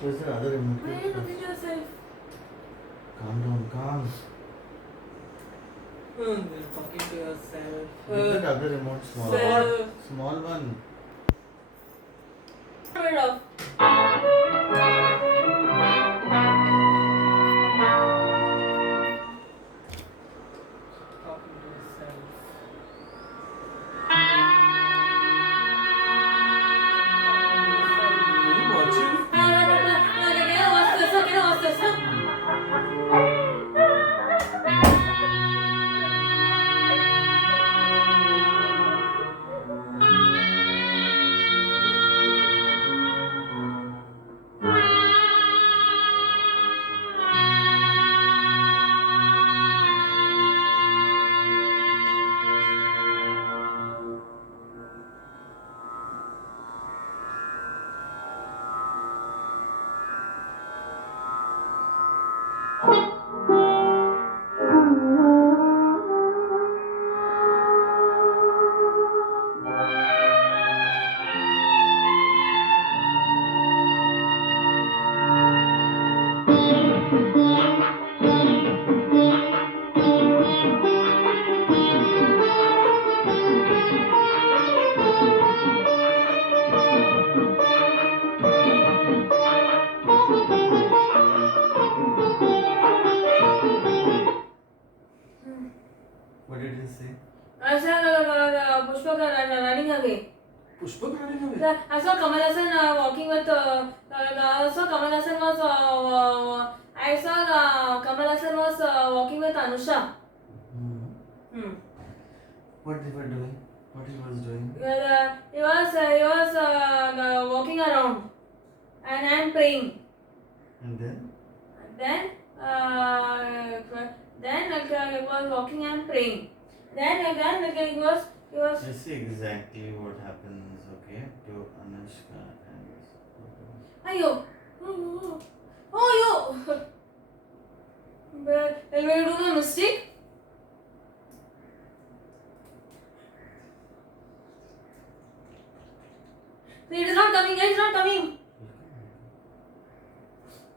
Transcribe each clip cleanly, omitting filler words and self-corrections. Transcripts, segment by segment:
There's another remote. Why are you looking at yourself? Calm down, calm. You're talking to yourself. Get that other remote, small one. Self. Small one. Turn it off. Talking to yourself. Are you watching? What's this? What did he say? I saw Pushpak running away. Pushpak running away? I saw Kamal Hassan walking with. I saw Kamal Hassan was. I saw Kamal Hassan was walking with Anusha. What they were doing? What he was doing? He was walking around and praying. And then? Then he was walking and praying. Then again he was. Let's see exactly what happens, okay, to Anushka and Ayo. Oh yo. But will we do a mistake? It is not coming. It is not coming.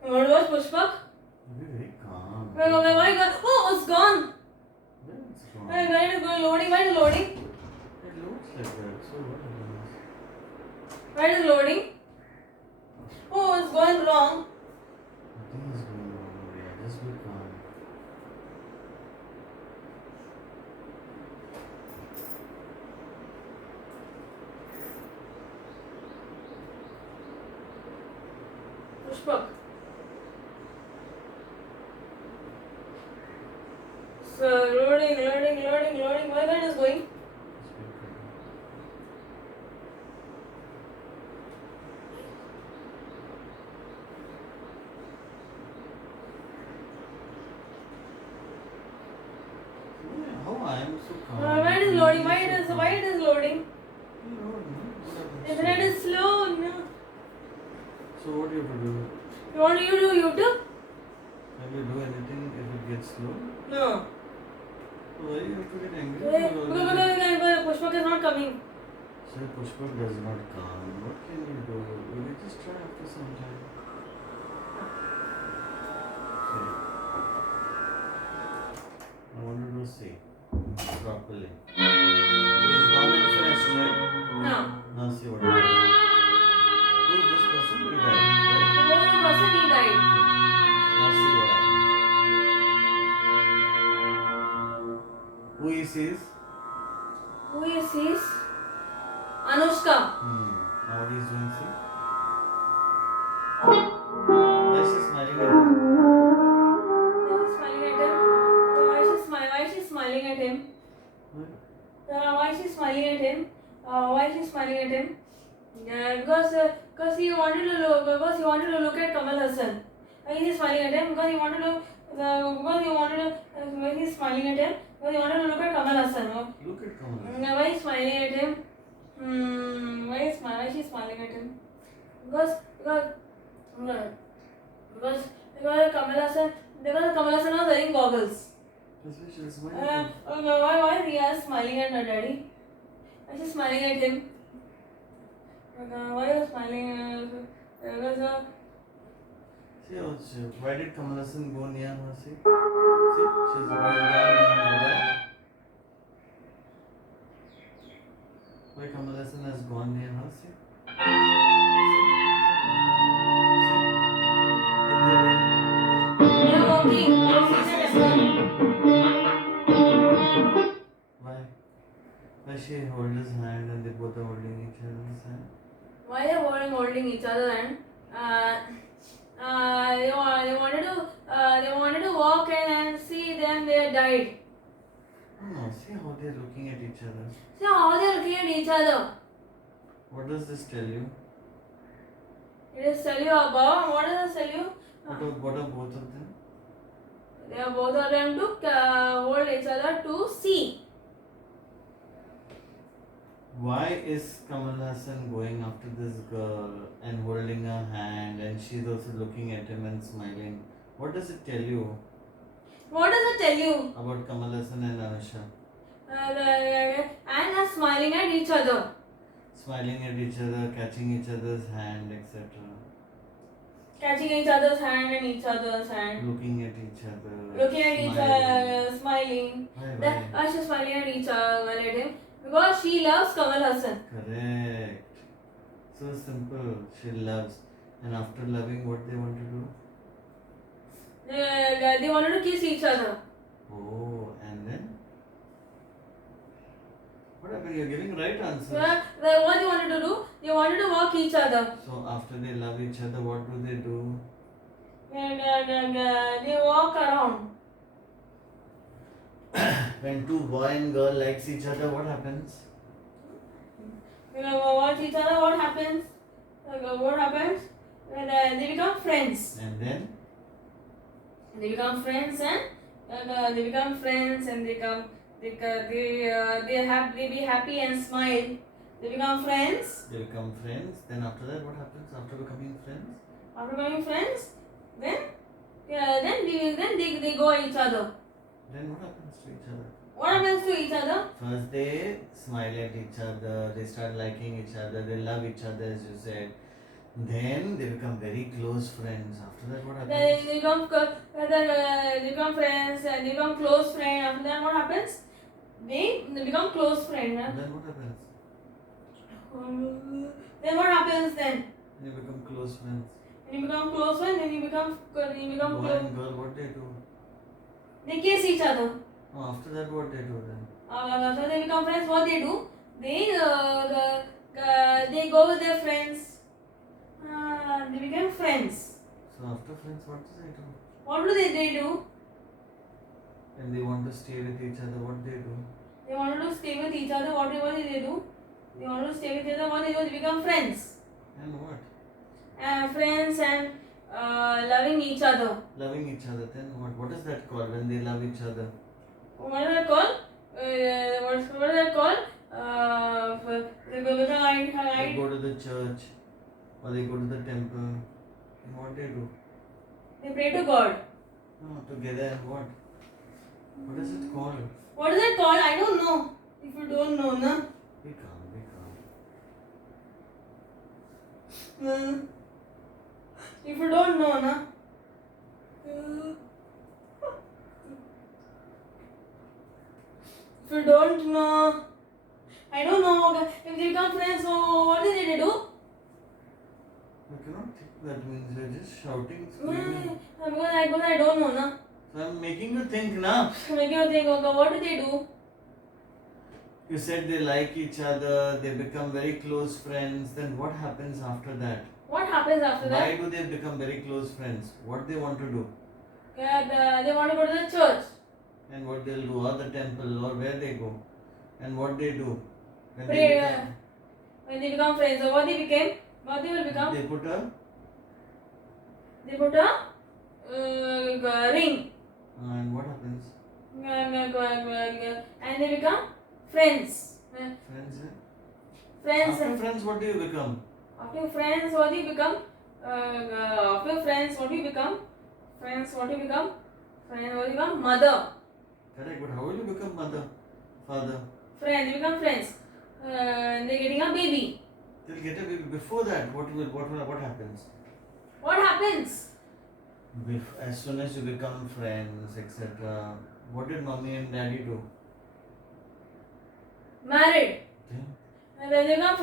What was Pushpak? Be very calm. Why? Oh, it's gone. Where it's gone? Why it is going loading? Why it is loading? It looks like that, so what happens? Why it is loading? Oh, it's going wrong. Nothing is going wrong, Maria. Just be calm. Pushpak. So loading. Why it is going? Just be calm. How I am so calm? Why it is loading? Why it is loading? If Internet is slow. No. So what do you have to do? You want you do YouTube? Have you do anything if it gets slow? No. Why you have to get angry? Because Pushpak is not coming. Sir, Pushpak does not come. What can you do? We will just try after some time. See. I want to do C properly. It is gone and finished, right? No. Now see what happens. Who is this person? He died, right? The person he died. Now see what happens. Who he sees? Who is this? Anushka. Now what he is doing, see? Why is she smiling at him? Why is she smiling at him? What? Why is she smiling at him? Because he wanted to look at Kamal Hassan. Why is he smiling at him? Because he wanted to. Why is he smiling at him? Because he wanted to look at Kamal Hassan. Look at Kamal. Why is he smiling at him? Why is she smiling at him? Because Kamal Hassan was wearing goggles. That's why she was smiling at him. Why Riya is smiling at her daddy? Why is she smiling at him? Why are you smiling? Why did Kamal Hassan go near her? See, she's going down near her. Why Kamal Hassan has gone near her? See, They are walking. They see the temple. why? Why she hold his hand and they both are holding each other's hand? Why they were holding each other and they wanted to walk in and see them. They died. No, see how they're looking at each other. See how they are looking at each other. What does this tell you? It is tell you about what does it tell you? What are both of them? They are both of them to hold each other to see. Why is Kamal Hassan going after this girl and holding her hand and she's also looking at him and smiling? What does it tell you What does it tell you? about Kamal Hassan and Anusha? And are smiling at each other. Smiling at each other, catching each other's hand, etc. Catching each other's hand and each other's hand. Looking at each other. Looking at each smiling. other, smiling. Why? She's smiling at each other, at him. Because she loves Kamal Hassan. Correct. So simple. She loves. And after loving, what they want to do? They wanted to kiss each other. Oh, and then? What happened? You're giving right answers. What they wanted to do? They wanted to walk each other. So after they love each other, what do they do? They walk around. When two boy and girl likes each other, what happens? Watch each other. What happens? What happens? They become friends. And then? They become friends and they become friends and they be happy and smile. They become friends. They become friends. Then after that, what happens after becoming friends? After becoming friends, then they go each other. Then what happens to each other? What happens to each other? First they smile at each other, they start liking each other, they love each other as you said. Then they become very close friends. After that, what happens? They become friends and they become close friends. After that, what happens? They become close friends. Then what happens? Then what happens then? They become close friends. When you become close friends, then you become Boy close. and girl, what they do? They kiss each other. Oh, after that, what they do then? After they become friends, what they do? They go with their friends. They become friends. So after friends, what do they do? What do they do? When they want to stay with each other, what they do? They want to stay with each other. What do they do? They want to stay with each other. What they do? They become friends. And what? Friends and loving each other. Loving each other. Then what? What is that called when they love each other? What is that called? What is that called? They go to the church or they go to the temple. And what they do? They pray to God. No, together and what? What is it called? What is it called? I don't know. If you don't know, na? Be calm, be calm. If you don't know, na? If you don't know, I don't know. If they become friends, so what did they do? You cannot think that means you're just shouting, screaming. Because I don't know, na? So I'm making you think now. Make you think, okay, what do they do? You said they like each other, they become very close friends. Then what happens after that? What happens after Why that? do they become very close friends? What they want to do? They want to go to the church. And what they'll do, or the temple, or where they go, and what they do when Pray, they become, when they become friends. So what they became? What they will become? they put a They put a ring. and what happens? And they become friends. Friends. Friends. After friends, what do you become? After friends, what do you become? After friends, what do you become? Friends, what do you become? Friends, what do you become? Mother. Correct, but how will you become mother, father? Friends, they become friends. They're getting a baby. They'll get a baby. Before that, what happens? What happens? As soon as you become friends, etc. What did mommy and daddy do? Married. Then, And then they become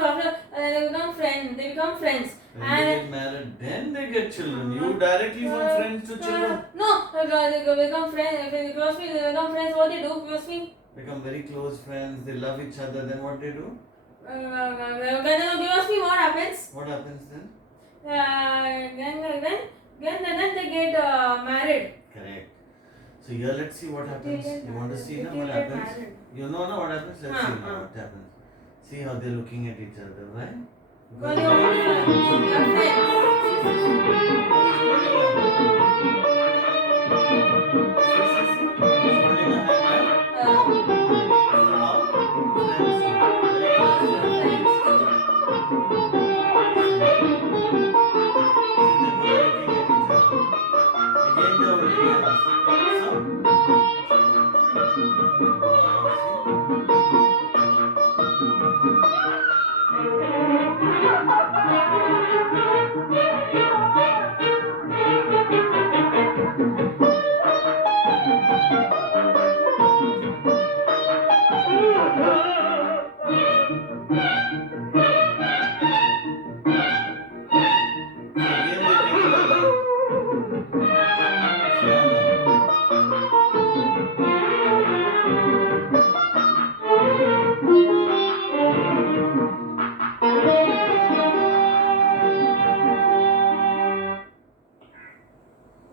friends. They become friends. when And they get married, then they get children. You directly from friends to children. No, they become friends. If they cross me, they become friends. What they do? Cross me. Become very close friends. They love each other. Then what they do? When they cross me, what happens? What happens then? Then they get married. Correct. So here let's see what happens. You want to see now what They get happens? married. You know now what happens? Let's see now Huh. what happens. See how they're looking at each other. Why? Because they are friends. They are friends.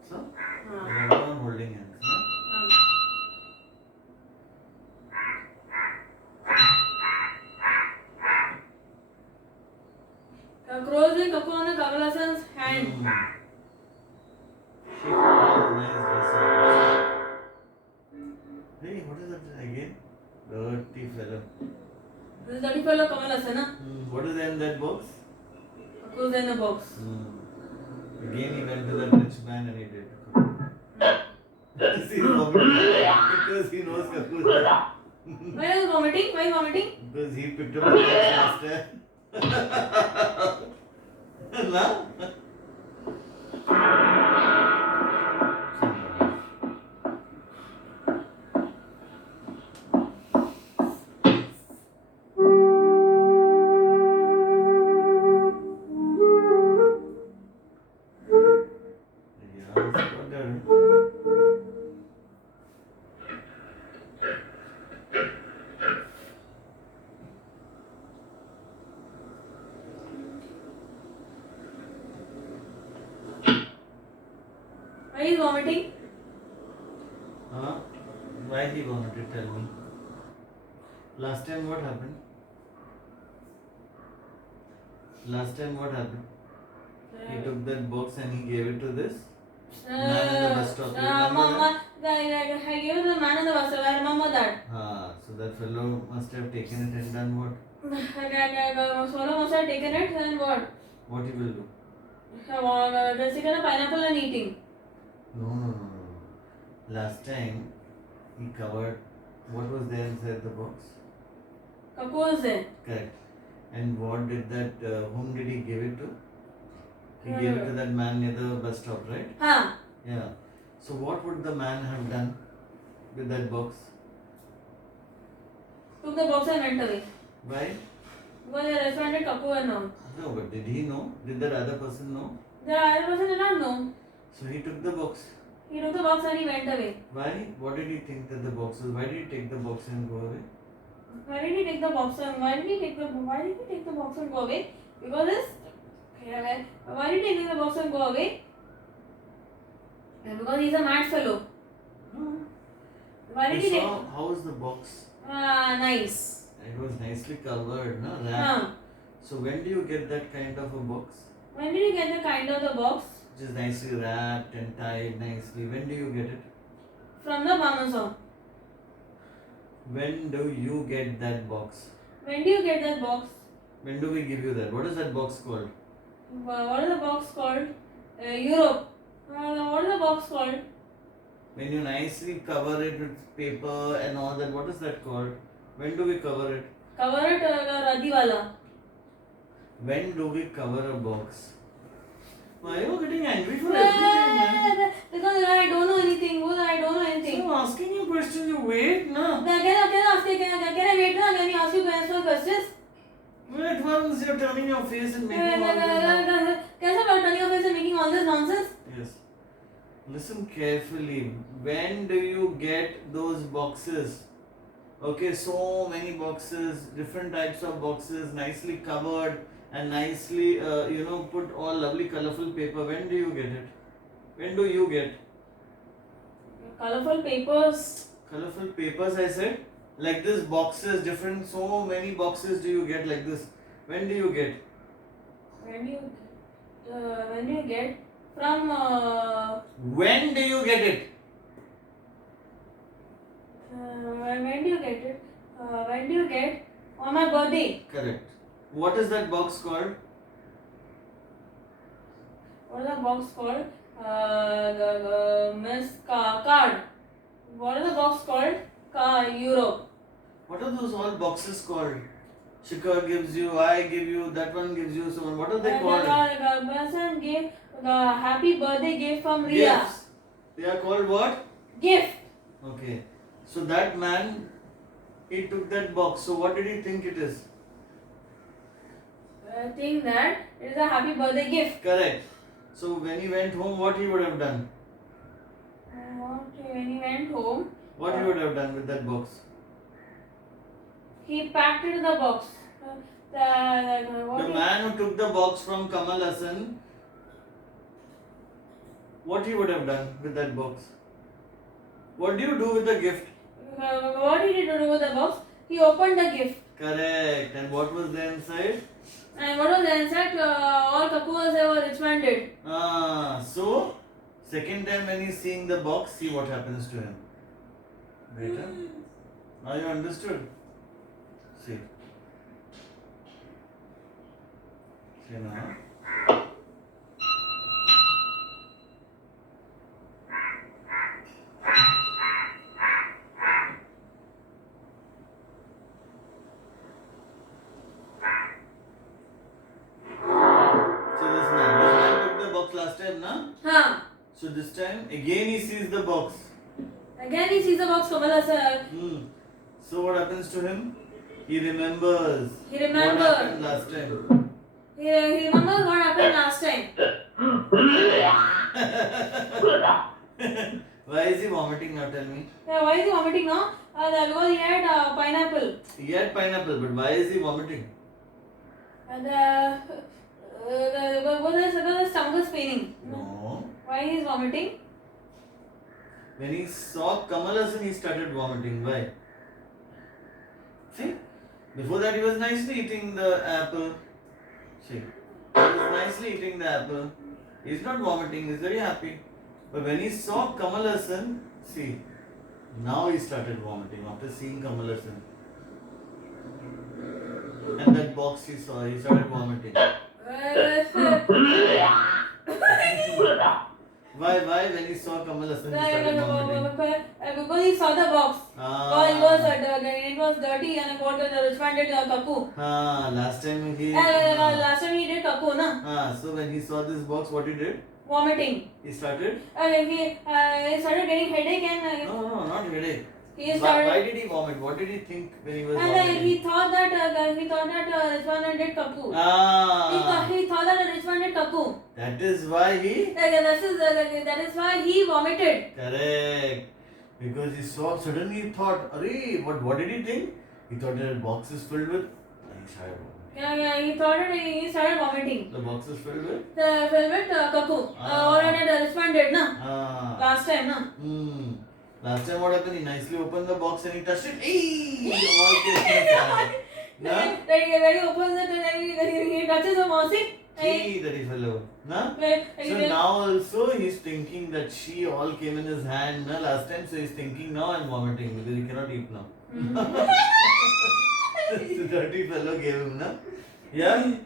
So, remember I'm holding hands. No? Closing Kapoor on Kamal Hassan's hand. She put a nice dress on. Hey, what is that again? Dirty fellow. This is dirty fellow Kamal Hassan, huh? What is there in that box? Kapoor's in the box. Again, he went to that rich man and he did. See, because he knows Kapoor. Why are you vomiting? Why are you vomiting? Because he picked up the box last time. Na? Why is vomiting? Why he vomited? Tell me. Last time what happened? He took that box and he gave it to this man in the bus stop. You remember that? I gave it to the man in the bus stop. I remember that. So that fellow must have taken it and done what? Swallow must have taken it and what? What he will do? Just taken a pineapple and eating. No. Last time he covered what was there inside the box? Kapoor's there. Correct. And what did that? Whom did he give it to? He gave it to that man near the bus stop, right? Huh. Yeah. So what would the man have done with that box? Took the box and went away. Why? Because they responded Kapoor now. No, but did he know? Did that other person know? The other person did not know. So he took the box. He took the box and he went away. Why? What did he think that the box was? Why did he take the box and go away? Why did he take the box and why did he take the box and go away? Because why did he take the box and go away? Because he's a mad fellow. Why did he You take? saw how's the box? Nice. It was nicely covered, no? Wrapped. So when do you get that kind of a box? When did you get the kind of the box? Which is nicely wrapped and tied nicely. When do you get it? From the Amazon. When do you get that box? When do you get that box? When do we give you that? What is that box called? What is the box called? Europe. What is the box called? When you nicely cover it with paper and all that, what is that called? When do we cover it? Cover it, Radiwala. When do we cover a box? Why are you getting angry for everything, man? Because I don't know anything. Because I don't know So anything. I'm asking you questions, you wait, na? Can I wait now? Can you ask you questions? Wait once you're turning your face and making all this. कैसे बात turning your face and making all this nonsense? Yes. Listen carefully. When do you get those boxes? Okay, so many boxes, different types of boxes, nicely covered and nicely, put all lovely colorful paper. When do you get it? When do you get Colorful papers. colorful papers? I said, like this boxes, different, so many boxes do you get like this? When do you get? When do you get from? When do you get it? When do you get it? When do you get on my birthday? Correct. What is that box called? What is the box called? Miss card. What is the box called? Europe. What are those all boxes called? Shikhar gives you, I give you, that one gives you, so on. What are they called? The person gave the happy birthday gift from Ria. Gifts. They are called what? Gift. Okay. So that man, he took that box. So what did he think it is? I think that it is a happy birthday gift. Correct. So when he went home, what he would have done? Okay, when he went home, What he would have done with that box? he packed it in the box. The man who took the box from Kamal Hassan, what he would have done with that box? What do you do with the gift? What did he do with the box? He opened the gift. Correct. And what was there inside? And what was the inside? All couples were expanded. So second time when he's seeing the box, see what happens to him. Beta, now you understood? See. See now. So this man took the box last time, na? Huh. So this time again he sees the box. Again he sees the box, Kamala sir. So what happens to him? He remembers. He remembers. What happened last time. He remembers what happened last time. Why is he vomiting now? Tell me. Why is he vomiting now? Because he had pineapple. He had pineapple, but why is he vomiting? And because his stomach is paining. No. Why he is vomiting? When he saw Kamal Hassan, he started vomiting. Why? See? Before that, he was nicely eating the apple. See? He was nicely eating the apple. He's not vomiting, he's very happy. But when he saw Kamal Hassan, see, now he started vomiting after seeing Kamal Hassan. And that box he saw, he started vomiting. Why when he saw Kamal Hassan, he started vomiting? Because he saw the box. Because it was dirty and what the responded kapu. Last time he... Last time he did kapu, na? So when he saw this box, what he did? Vomiting. He started? He started getting headache and... No, not headache. He started... Why did he vomit? What did he think when he was and vomiting? he thought that Rizwan did kapu. He thought that Rizwan did kapu. That is why he... That is why he vomited. Correct. Because he saw, suddenly he thought, Arey, what did he think? He thought that the box is filled with... And he started vomiting. He thought that he started vomiting. The box is filled with? Filled with kapu. Already Rizwan did, na? Last time, na? Last time what happened? He nicely opened the box and he touched it. Eee! All came inside. When he opens it and he touches the mousy. Gee, dirty fellow. Na? So now also he's thinking that she all came in his hand na, last time. So he's thinking now I'm vomiting because he cannot eat now. The dirty fellow gave him, na? Yeah?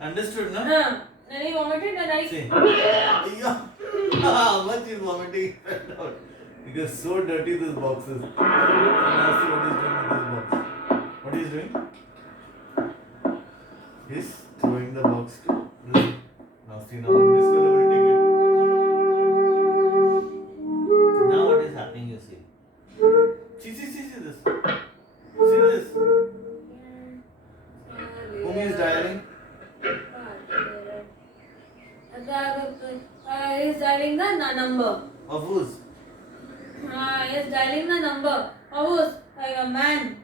Understood, na? Then he vomited and I... See. Yeah. How much is vomiting? He found out. Because so dirty this box is. Now see what he's doing with this box. What he's doing? He's throwing the box to this. Now see, now this fellow will take it. He's dialing the number. Of whose? He's dialing the number. Of whose? A man.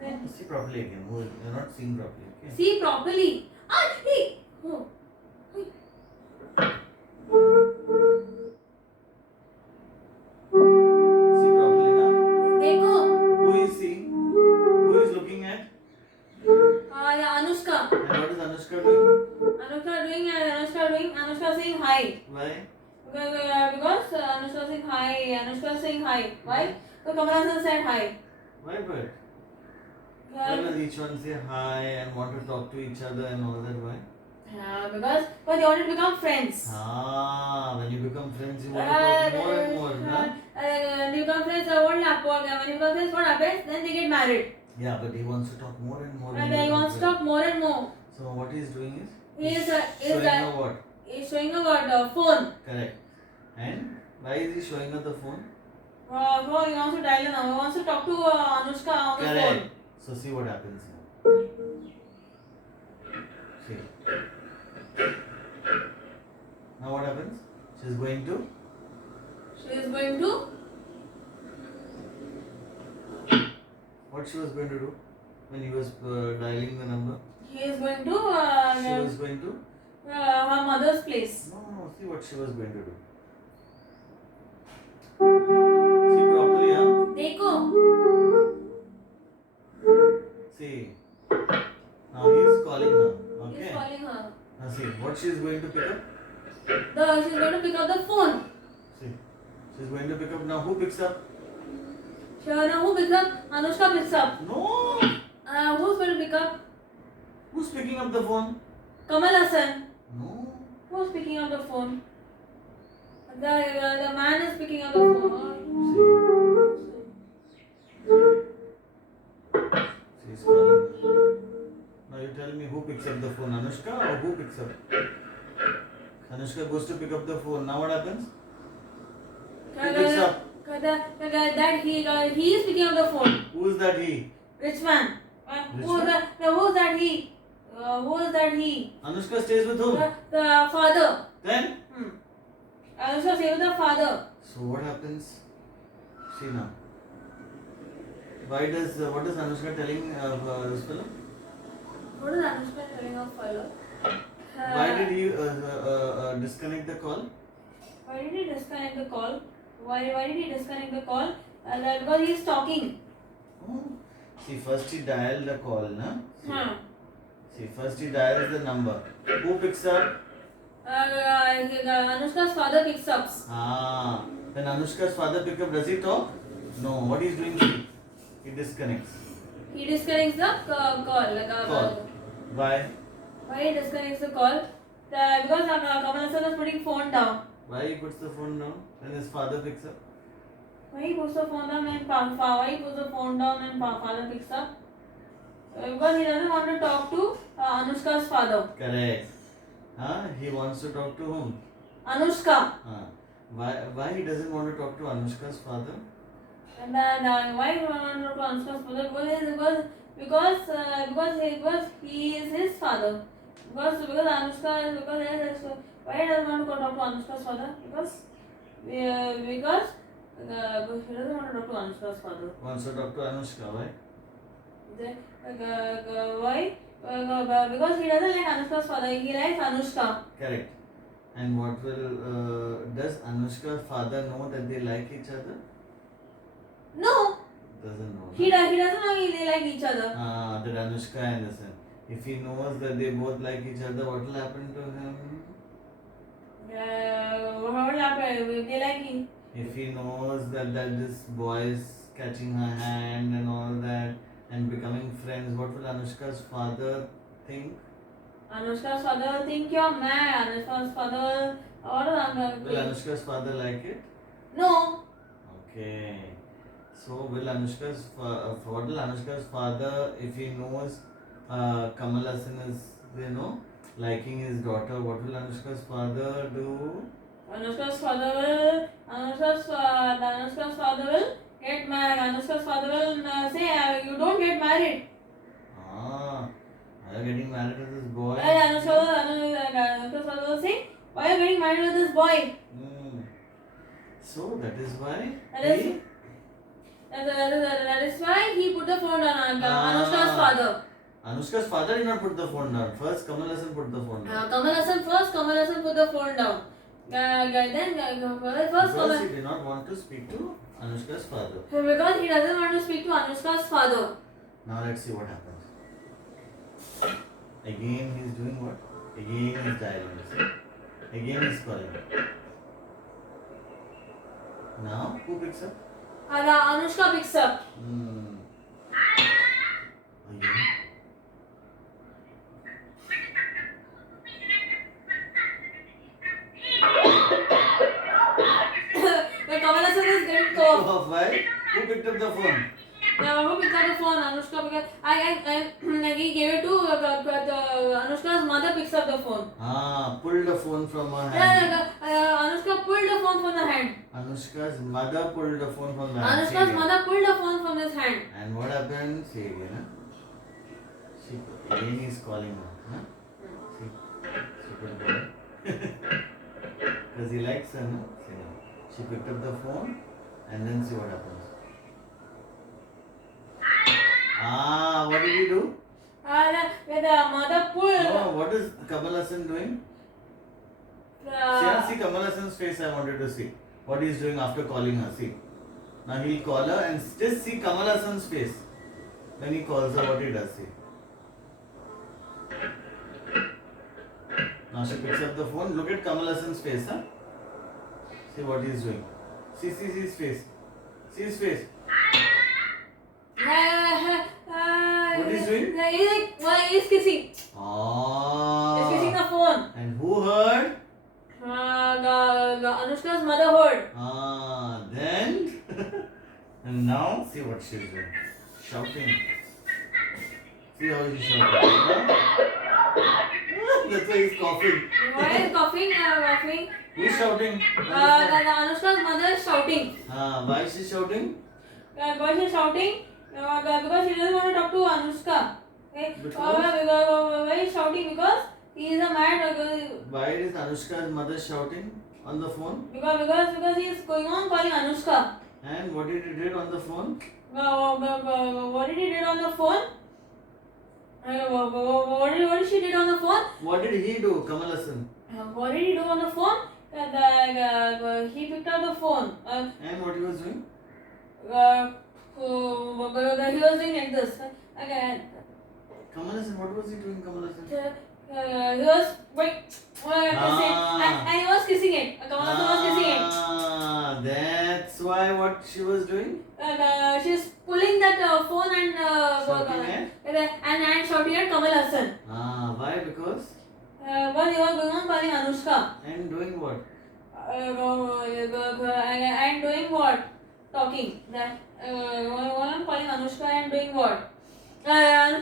Then See properly again. You're not seeing properly. Okay. see properly. Hey. Oh. See properly now. देखो. Who is seeing? Who is looking at? Yeah, Anushka. And what is Anushka doing? Anushka saying hi. Why? Because Anushka saying hi. Why? So Kamal Hassan said hi. Why but? Why does each one say hi and want to talk to each other and all that? Why? Because they wanted to become friends. When you become friends, you want to talk more and more, na? When you become friends, what happens? Then they get married. Yeah, but he wants to talk more and more. And he wants to talk more and more. So what he is doing is? Showing her what? He's showing about phone. Correct. And why is he showing her the phone? He wants to dial the number. He wants to talk to Anushka on the Correct. phone. So see what happens now. See. Now what happens? She's going to? What she was going to do when he was dialing the number? He is going to She was going to? her mother's place. No. See what she was going to do. See properly, huh? देखो. See. Now he is calling her. He's Okay. calling her. Now see what she is going to pick up. She's going to pick up the phone. See. She's going to pick up. Now who picks up? Now who picks up? Anushka picks up. No. Who's going to pick up? Who's picking up the phone? Kamal Hassan. No. Who's picking up the phone? The man is picking up the phone. She's calling. Now you tell me who picks up the phone, Anushka or who picks up? Anushka goes to pick up the phone. Now what happens? Who picks up? That he is picking up the phone. Who is that he? Rich man. Rich Who is man? that he? Who is that he? Anushka stays with whom? The father. Then? Anushka stays with the father. So what happens? See now. What is Anushka telling this fellow? What is Anushka telling of fellow? Why did he disconnect the call? Why did he disconnect the call? Why did he disconnect the call? Because he is talking. Oh. See, first he dialed the call, na? Hmm. See, first he dials the number. Who picks up? Anushka's father picks up. When Anushka's father picks up, does he talk? No. What he's doing? See, he disconnects. He disconnects the call. Call. Why? Why he disconnects the call? Because Kamal Hassan was putting phone down. Why he puts the phone down when his father picks up? Why he puts the phone down and father picks up? Because he doesn't want to talk to Anushka's father. Correct. He wants to talk to whom? Anushka. Why he doesn't want to talk to Anushka's father? And then why he doesn't want to talk to Anushka's father? Because he is his father. Because Anushka why he doesn't want to talk to Anushka's father? Because he doesn't want to talk to Anushka's father. Wants to talk to Anushka. Why? Why? Because he doesn't like Anushka's father. He likes Anushka. Correct. And what will does Anushka's father know that they like each other? No. Doesn't know. He doesn't know they like each other. That Anushka and the son. If he knows that they both like each other, what will happen to him? What will happen? They like him. If he knows that this boy is catching her hand and all that and becoming friends, what will Anushka's father think? Anushka's father will think you're mad. Anushka's father Will Anushka's father like it? No. Okay. So what will Anushka's father, if he knows Kamal Hassan is, liking his daughter, what will Anushka's father do? Anushka's father will get married. Anushka's father will say, you don't get married. Are you getting married to this boy? And Anushka's father will say, Why are you getting married with this boy? So that is why That is why he put the phone down. Anushka's father. Anushka's father did not put the phone down. First, Kamal Hassan put the phone down. Kamal Hassan put the phone down. Then first Because he did not want to speak to Anushka's father. Because he doesn't want to speak to Anushka's father. Now let's see what happens. Again he is doing what? Again he is dialing this. Again he is calling. Now who picks up? Anushka picks up. Again. When Kamal Hassan is getting cough. Why? Who picked up the phone? Who picked up the phone? Anushka because he gave it to Anushka's mother picks up the phone. Pulled the phone from her hand. Anushka pulled the phone from the hand. Anushka's mother pulled the phone from the hand. Anushka's mother pulled the phone from his hand. And what happened? See again. She again is calling her. See, stupid boy. Because he likes her. No? See now. She picked up the phone and then see what happens. What did he do? When the mother pulled. No, what is Kamal Hassan doing? See Kamal Hassan's face. I wanted to see what he is doing after calling her. See, now he'll call her and just see Kamal Hassan's face when he calls her. What he does. See. Now she picks up the phone. Look at Kamal Hassan's face. See what he is doing. See his face. See his face. What is he doing? He's kissing. He's kissing the phone. And who heard? Anushka's mother heard. Then and now see what she's doing. Shouting. See how he's shouting. That's why he's coughing. Why is coughing? Who's shouting? Anushka's mother is shouting. Why is she shouting? Why she is shouting? Because she doesn't want to talk to Anushka. Okay? Why is shouting? Because he is a mad. Why is Anushka's mother shouting on the phone? Because he is going on calling Anushka. And what did he do on the phone? What did he do on the phone? What did she do on the phone? What did he do, Kamal Hassan? What did he do on the phone? He picked up the phone. And what he was doing? He was doing like this. Kamal Hassan, what was he doing, Kamal Hassan? He was and he was kissing it. Kamal Hassan was kissing it. That's why what she was doing? She's pulling that phone and shouting at Kamal Hassan. Why? Because? But he was going on calling Anushka. And doing what? And doing what? Talking. Calling Anushka and doing what? Calling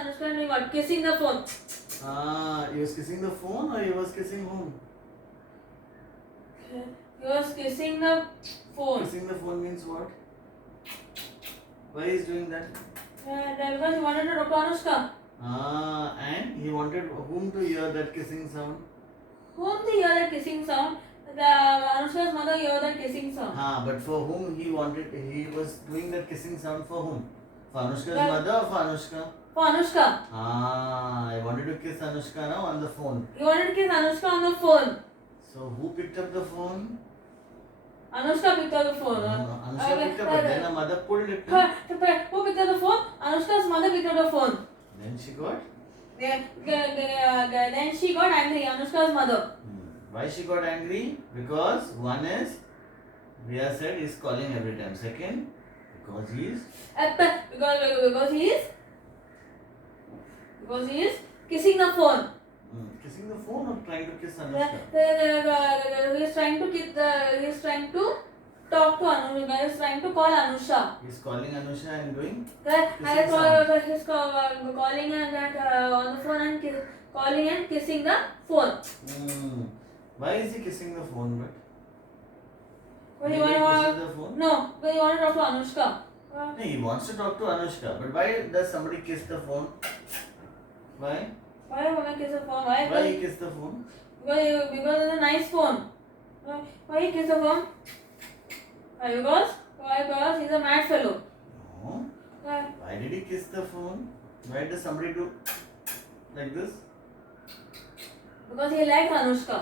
Anushka and doing what? Kissing the phone. He was kissing the phone or he was kissing whom? He was kissing the phone. Kissing the phone means what? Why is doing that? Because he wanted to talk to Anushka. And he wanted whom to hear that kissing sound? Whom to hear that kissing sound? Anushka's mother hear that kissing sound. But for whom he wanted, he was doing that kissing sound for whom? For Anushka's mother or for Anushka? For Anushka. I wanted to kiss Anushka now on the phone. He wanted to kiss Anushka on the phone. So who picked up the phone? Anushka picked up the phone. Anushka picked up, but then her mother pulled it. Who picked up the phone? Anushka's mother picked up the phone. Then she got? Then she got angry, Anushka's mother. Why she got angry? Because one is, we have said, is calling every time. Second, because he is? Because he is kissing the phone. Kissing the phone or trying to kiss Anushka? He is trying to talk to Anushka. He is trying to call Anusha. He's calling Anusha and doing? He's calling on the phone and calling and kissing the phone. Why is he kissing the phone? But he kisses the phone? No, but he want to talk to Anushka. No, he wants to talk to Anushka, but why does somebody kiss the phone? Why? Why woman kiss the phone? Why he kiss the phone? Because it's a nice phone. Why he kiss the phone? Because he's a mad fellow. No. Why? Why did he kiss the phone? Why does somebody do like this? Because he likes Anushka.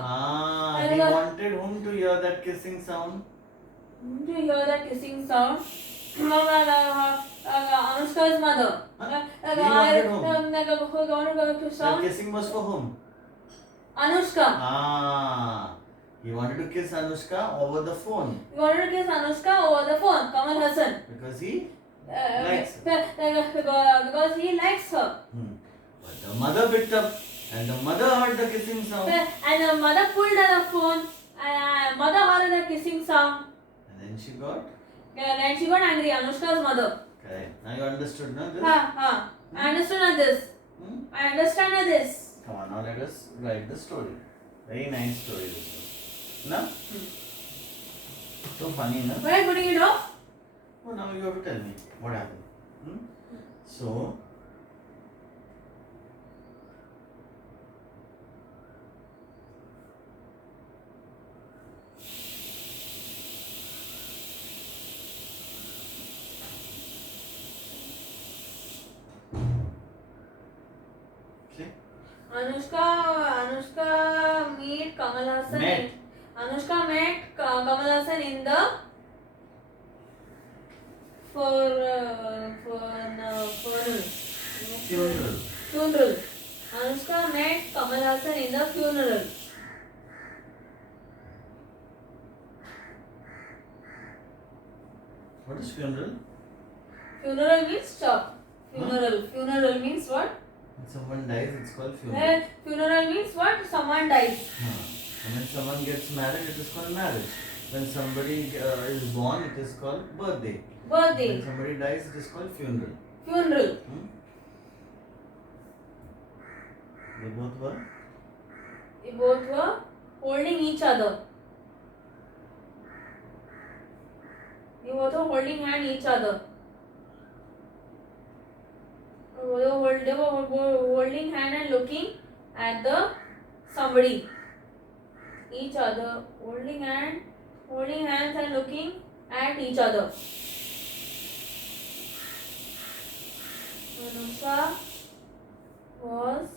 He wanted whom to hear that kissing sound? Do you hear that kissing sound? Anushka's mother. He wanted whom? That That kissing was for whom? Anushka. He wanted to kiss Anushka over the phone. He wanted to kiss Anushka over the phone, Kamal Hassan. Because he likes her. Because he likes her. But the mother picked up and the mother heard the kissing sound. And the mother pulled at the phone. And mother heard the kissing sound. And then she got? Then she got angry, Anushka's mother. Okay. Now you understood, no? This? I understood this. I understand this. Come on, now let us write the story. Very nice story this was. No? So funny, no? Why are you putting it off? Oh, now you have to tell me what happened. So, see? Anushka meet Kamal Hassan. Anushka met Kamal Hassan in the funeral. Anushka met Kamal Hassan in the funeral. What is funeral? Funeral means chop. Funeral means what? When someone dies, it's called funeral. Funeral means what? Someone dies. And when someone gets married, it is called marriage. When somebody is born, it is called birthday. When somebody dies, it is called funeral. They both were holding each other. They both were holding hand each other. They were holding hand and looking at the somebody. Each other, holding hands and looking at each other. Anushka was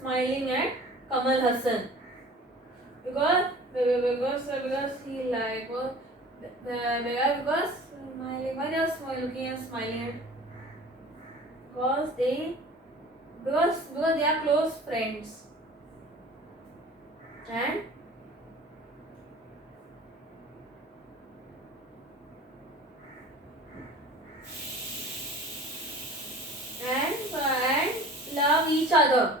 smiling at Kamal Hassan because he like because smiling. Why they were looking and smiling at? Because they are close friends. And love each other.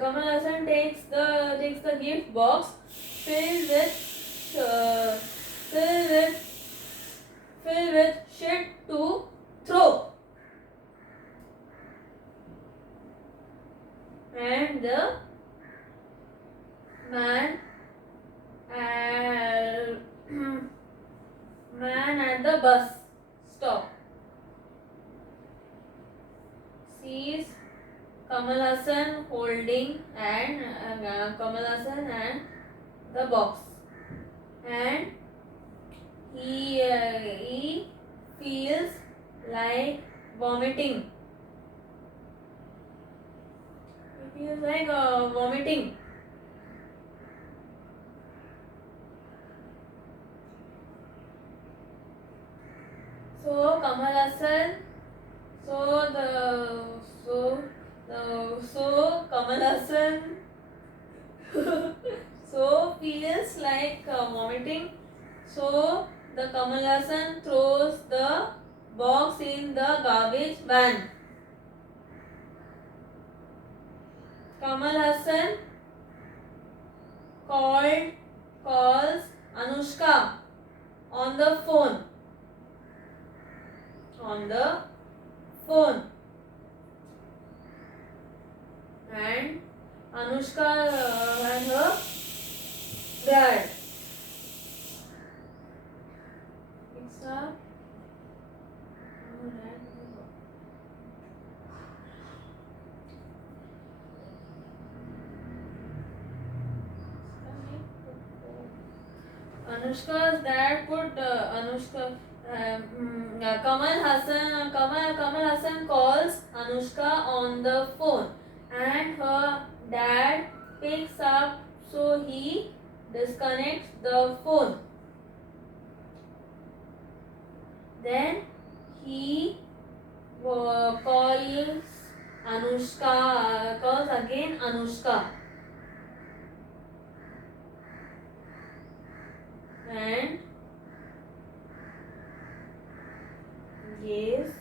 Kamal Hassan takes the gift box filled with shit to throw, and the man at the bus stop sees Kamal Hassan holding Kamal Hassan and the box, and he feels like vomiting. He feels like vomiting. So Kamal Hassan, Kamal Hassan feels like vomiting. So the Kamal Hassan throws the box in the garbage van. Kamal Hassan calls Anushka on the phone. And Anushka and her dad. It's a Anushka's dad put Kamal Hassan calls Anushka on the phone and her dad picks up, so he disconnects the phone. Then he calls again Anushka. And gives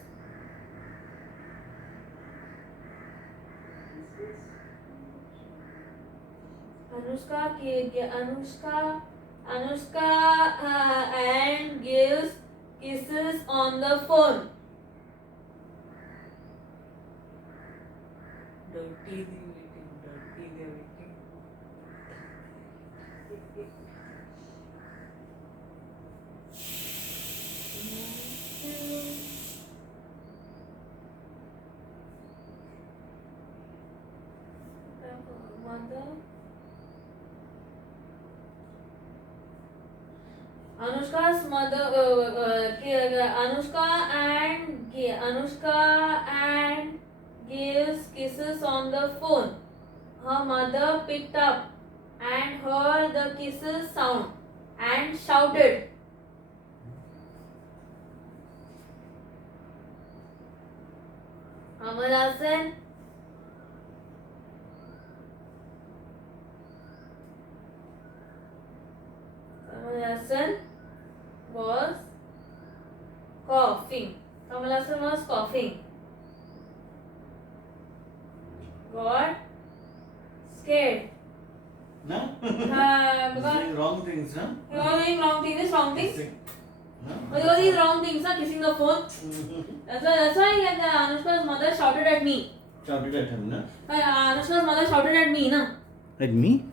Anushka and gives kisses on the phone. Dirty they're waiting. Anushka's mother, Anushka and gives kisses on the phone. Her mother picked up and heard the kisses sound and shouted. Kamal Hassan was coughing. Got scared. No? Because Doing wrong things, no? he was doing wrong things. Wrong things. No? Because these wrong things, kissing the phone. That's why Anushka's mother shouted at me. Shouted at him, no? Anushka's mother shouted at me, na? At me?